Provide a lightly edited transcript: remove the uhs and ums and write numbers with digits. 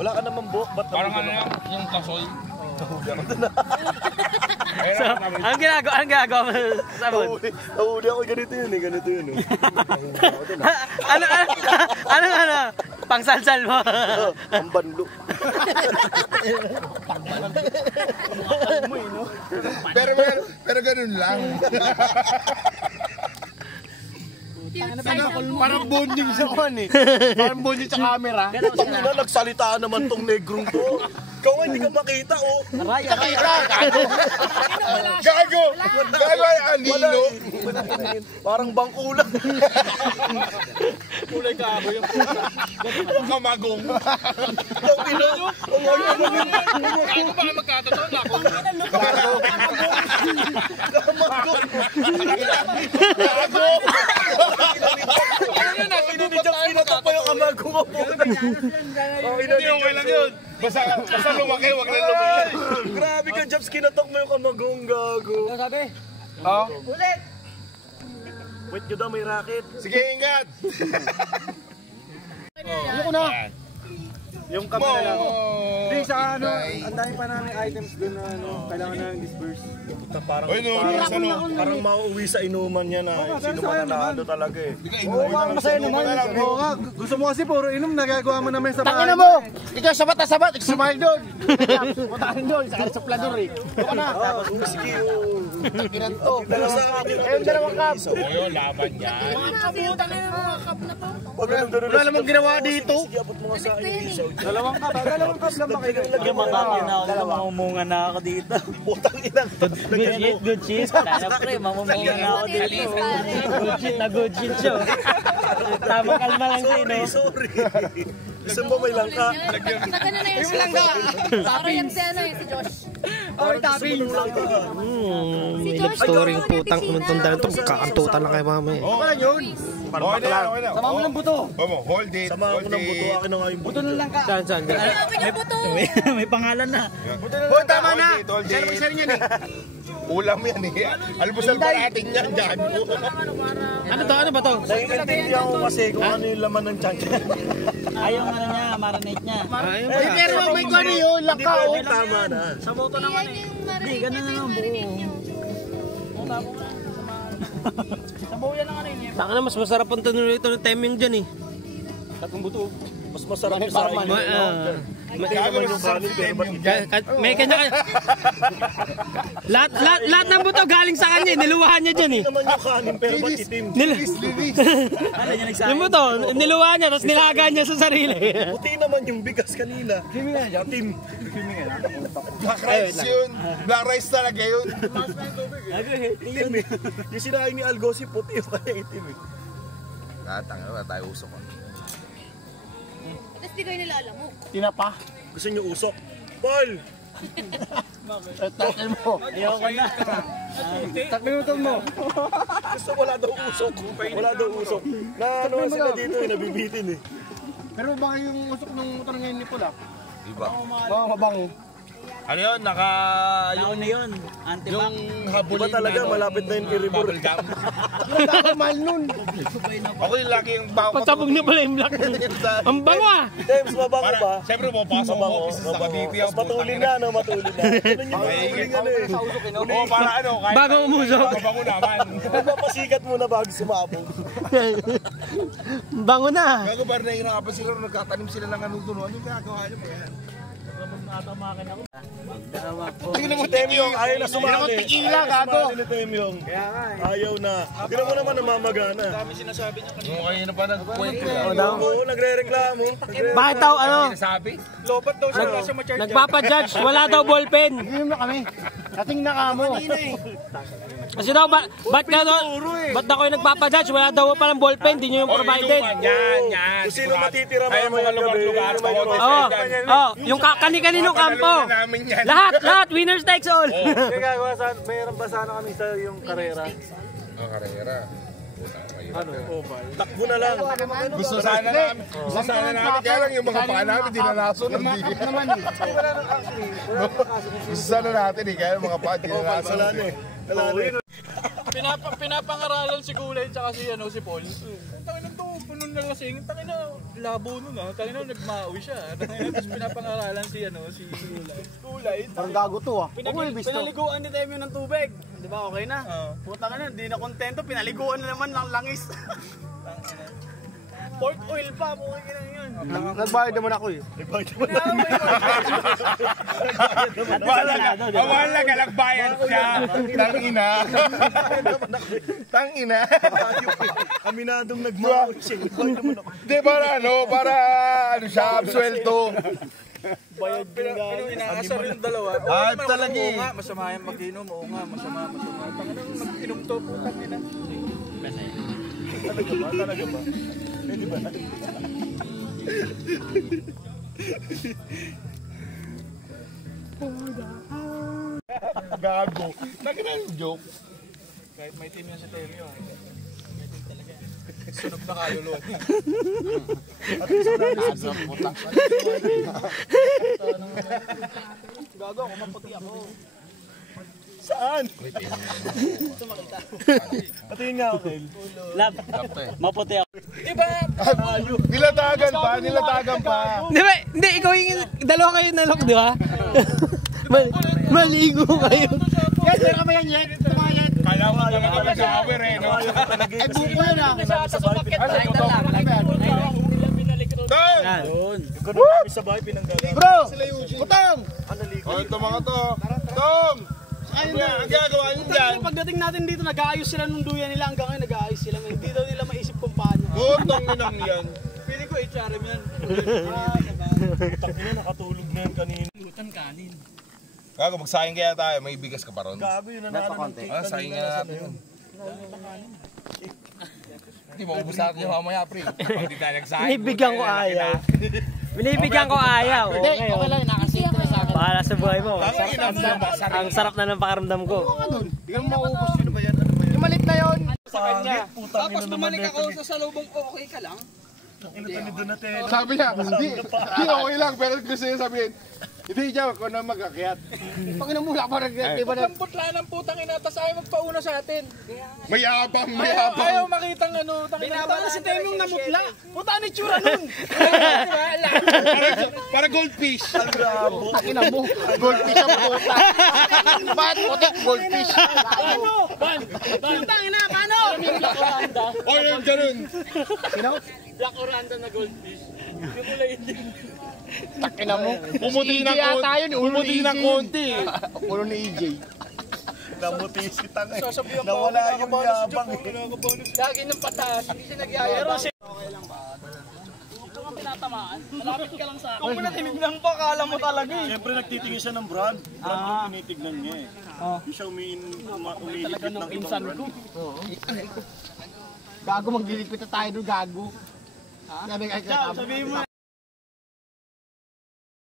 Wala ka naman buhok, ba't parang ano yan, yung kasoy. Anong ginagawa mo sa sabon? Nahuli ako, ganito yun eh, ganito yun eh. Ano? Pangsalsal mo? Ang banlo. Pero ganun lang. Parang bonding sa kan eh. Parang bonding sa camera. Putang ina, nagsalitaan naman tong negrong to. Ikaw nga hindi ka makita oh. Makita! Gago! Gago ay anino. Parang bangkulan. Kulay gago yung kamagong. Ang ina nyo. Gago baka magkatotoo na ako. Kamagong. Gago! Ano na? Sinunidyak pinatok pa yung kamagong mo po. Hindi okay lang yun. Basta lumaki, wag lang lumiyan. Grabe ka, Jobs, kinatok mo yung kamagong, gago. Ano sabi? Oo. Ulit! Wait nyo daw, may racket. Sige, ingat. Ano ko na? Yung kami na lang. Hindi, sa ano, ang dami pa namin items doon na kailangan na disperse. Parang mauuwi sa inuman niya na sino man na ano talaga eh. Oo, masaya naman. Oo nga, gusto mo kasi puro inom, nagagawa mo naman sa bahay. Tangina mo! Ikaw sabat na sabat, smile doon! Puntahin doon, sa suplador eh. Ito na! Whiskey yung Takinan to! ayun, dalawang cup! Oyo, laban yan. wala namang ginawa dito. Sige, abot mo nga sa akin. Dalawang cup lang ba kayo? Mamumunga na ako dito. Putang ina. Good shit. Sana pre, mamumunga na ako dito. Good shit na good shit siya. Tama kalma lang sa'yo, no? Sorry. Gusto mo may langka? Nagano na yun siya. Parang yung si ano si Josh. Or tabi. Si Josh. Story yung putang kumantanda nito. Kakantutan lang kayo mamaya. Okay lang yun. Okay na, okay na. Sama mo ng buto. Hold it. Sama ako ng buto. Akin na nga yung buto. Buto ng langka. Saan? May pangalan na. Oh, tama na. Share niya eh. Ulam yan eh. Almusal pa natin yan dyan. Ano ba to? Naiintindihan ko kasi kung ano yung laman ng tiyan. Ayaw ano niya, marinate niya. Pero may kano yun, langka o. Tama na. Sa boto naman eh. Hindi, ganun na lang buo. Sa buo yan ang ano yun. Taka na, mas masarap ang tanong ito ng timing dyan eh. Tatlong buto. Mas masarap yung sa akin. Gago yung kanin pero ba't May kanya lahat ng buto galing sa kanya, niluwahan niya dyan eh. naman yung kanin pero ba't itim? Yung buto, niluwahan niya, tapos nilaga niya sa sarili. Puti naman yung bigas kanina. Itim. Black rice yun? Black rice talaga yun. Itim eh. Yung sinain ni Algosi, puti yung kaya itim eh. Tanga na tayo usok. Tapos di kayo nilalamok. Tinapa. Gusto niyo usok? Paul! Takil mo. Ayoko na. Takil mo. Gusto wala daw usok. Wala daw usok. Na ano sila dito eh, nabibitin eh. Pero baka yung usok ng motor ngayon ni Pulak. Diba? Baka mabango. Ano yun? Ano yun? Yung habulin Iba talaga, malapit na yung i-reboot. Mahal nun. Ako yung laki yung bako. Pasabog niya pala yung black. Ang bango ah! James, mabango ba? Siyempre mo, pasok mo office sa Cavite. Mas matulin na, no? Matulin na. Ano yung matulin ano eh? Oo, para ano? Bago umusok. Mabango naman. Magpapasikat muna bago sumabog. Bango na. Gago ba nahihirapan sila nung nagkatanim sila ng ano doon? Ano yung gagawa niyo mo yan? Tingnan mo, Temyong, ayaw na sumali. Tequila, gago. Sumali ni Temyong. Ayaw na. Tingnan mo naman namamagana. Oo, kayo na pa nagkwento. Oo, nagre-reklamo. Bakit daw ano? Sabi? Lobat daw siya kasi ma-charge. Nagpapa-judge, wala daw ballpen. Inom na kami. Dating na kamo. Kasi daw, ba't daw kayo nagpapa-judge? Wala daw palang ballpen, di nyo yung provided. Yan. Kung sino matitira Ayaw mga lugar-lugar. Yung kani-kaninong kampo. Lahat, winners takes all. Kaya gagawa saan, mayroon ba sana kami sa yung karera? Karera. Ano? Takbo na lang. Gusto sana namin, kaya lang yung mga paa namin, dinanaso ng hindi. Naman eh. Wala nang actually. Gusto sana natin kaya yung mga paa, dinanaso. Wala na eh. Wala na eh. Pinapangaralan si Kulay tsaka si Paul. puno na lasing. Tangina, labo nun ah. Tangina, nagmawi siya. Tangina, tapos pinapangaralan si Kulay. Parang gago to ah. Pinaliguan ni Temyo ng tubig. Di ba okay na? Puta ka na, di na kontento. Pinaliguan na naman ng langis. Pork oil pa, mukha ka na yun. Nagbayad naman ako eh. Wala ka nagbayad siya. Tangina. Tangina. Aminadong nagmamahal siya. Di para ano siya, absuelto. Bayad din inaasar yung dalawa. Ah, talaga eh. Oo nga, masama yung mag-inom. Oo nga, masama. Tangina, mag-inom to, putang ina. Talaga ba? Pwede ba? Gago. Tangina yung joke. Kahit may team yan si Temyo. Sunog na kaluluwa niya. Gago, ako maputi ako. Saan? Patingin nga ako, Kel. Lab, maputi ako. Nilatagan pa. Di ba? Hindi, ikaw yung dalawa kayo nalok, di ba? Maligo kayo. Yes, meron kami yan, Yen. Tumayan. Kala mo naman kami sa power eh, no? Ay, buko yan ah. Sa sumakit na lang. Tong! Sa bahay pinanggaling. Bro! Putang! O, ito mga to. Tong! Ang gagawa nyo dyan. Pagdating natin dito, nag-aayos sila nung duyan nila. Hanggang ngayon, nag-aayos sila. Hindi daw nila maisip kung paano. Butong nang yan. Pili ko HRM yan. Tangina, nakatulog na yan kanina. Gago, magsayang kaya tayo. May bigas ka pa ron. Gago yun na ng cake. Ah, sayang nga natin yun. Hindi, maubos natin yung mamaya, pre. Hindi tayo nagsayang. Binibigyan ko ayaw. Binibigyan ko ayaw. Hindi, okay lang. Nakasito na sa akin. Bahala sa buhay mo. Ang sarap na ng pakaramdam ko. Hindi ka maubos yun ba yan? Yung malit na yun. Sa kanya. Tapos Bumalik ako sa salubong, okay ka lang. Sabi niya, hindi okay lang, pero gusto niya sabihin, hindi siya ako na mag-akyat. Panginoon mo, wala pa rin. Diba na? Lambot lang ng putang ina, tas ayaw magpauna sa atin. Mayabang. Ayaw makitang ano. Binabalan si Temyong namutla. Puta ni tsura nun. Para goldfish. Takina mo. Goldfish ang puta. Ba't putik goldfish? Paano? Putang ina, paano? O yun, ganun. Sino? Black Oranda na goldfish. Yung kulay din. Takina mo. Pumuti ng konti. Pumuti ng konti. Ulo ni EJ. Namuti si Tangay. Sasabihan pa Nawala ako, yung nakakabalas yabang si eh. Joko. Lagi ng patas, hindi siya nagyayaro. Okay lang ba? Huwag kang tinatamaan. Malapit ka lang sa akin. Kung mo na tinignan pa, kala mo talaga eh. Siyempre nagtitingin siya ng brand. Brand yung tinitignan niya eh. Hindi siya umihigit ng ibang brand. Gago, maglilipit na tayo doon, gago. Sabi mo.